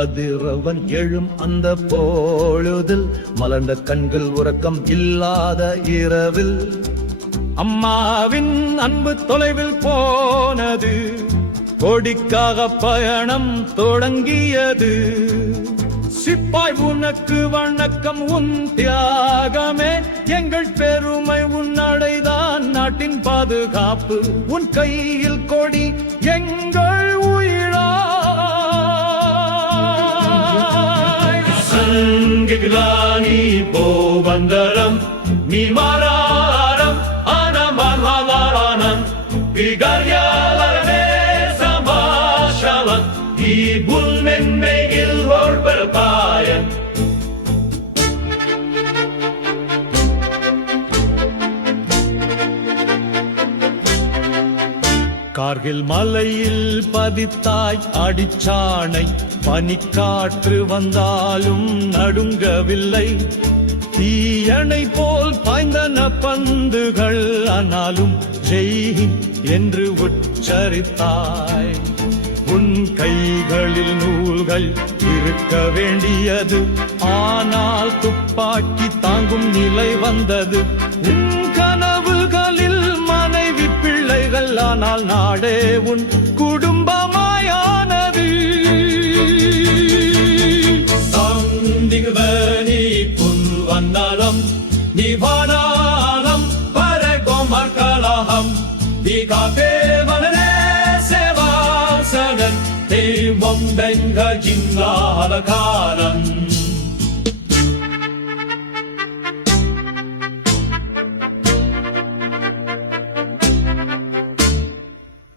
கதிரவன் எழும் அந்த பொழுதில் மலர்ந்த கண்கள் உறக்கம் இல்லாத இரவில் அம்மாவின் அன்பு தொலைவில் போனது, கொடிக்காக பயணம் தொடங்கியது. சிப்பாய் உனக்கு வணக்கம், உன் தியாகமே எங்கள் பெருமை, உன் நடைதான் நாட்டின் பாதுகாப்பு, உன் கையில் கொடி எங்கள் உயிராய். சங்கிலானி போபந்தரம் நீ மாறாரம் ஆனமன் விகாரியாலரே சமாஷாலன் இபுல் மென்மையில் ஒருபரபாயன். கார்கில் மலையில் பதித்தாய் அடிச்சானை, பனிக்காற்று வந்தாலும் நடுங்கவில்லை. தீயணை போல் பாய்ந்தன பந்துகள், ஆனாலும் ஜெய்ஹிந்த் என்று உச்சரித்தாய். உன் கைகளில் நூல்கள் இருக்க வேண்டியது, ஆனால் துப்பாக்கி தாங்கும் நிலை வந்தது. உன் கனவுகளில் மனைவி பிள்ளைகள், ஆனால் நாடே உன் குடும்பமாயானது. சந்திகுவனி புல் வந்தாலம் நிவானாலம் பரகோமர் கலகம் விகாபே மனநே சேவாசனன் தேவம் பெங்க ஜிங்காலகாரன்.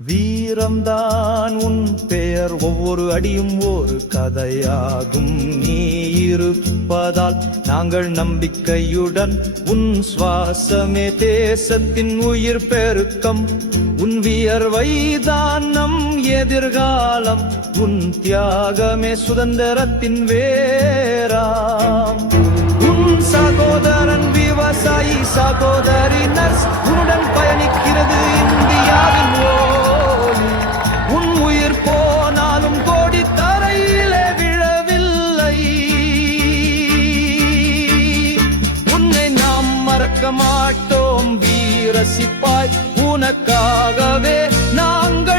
வீரம்தான் உன் பெயர், ஒவ்வொரு அடியும் ஒரு கதையாகும். நீ இருப்பதால் நாங்கள் நம்பிக்கையுடன், உன் சுவாசமே தேசத்தின் உயிர் பெருக்கம். உன் வியர்வைதான் நம் எதிர்காலம், உன் தியாகமே சுதந்திரத்தின் வேராம். உன் சகோதரன் விவசாயி, சகோதரி நர்ஸ், உன்னுடன் பயணிக்கிறது இந்தியாவின் ஓலி. உன் உயிர் போனாலும் கோடி தரையிலே விழவில்லை. உன்னை நாம் மறக்க மாட்டோம் வீர சிப்பாய், உனக்காகவே நாங்கள்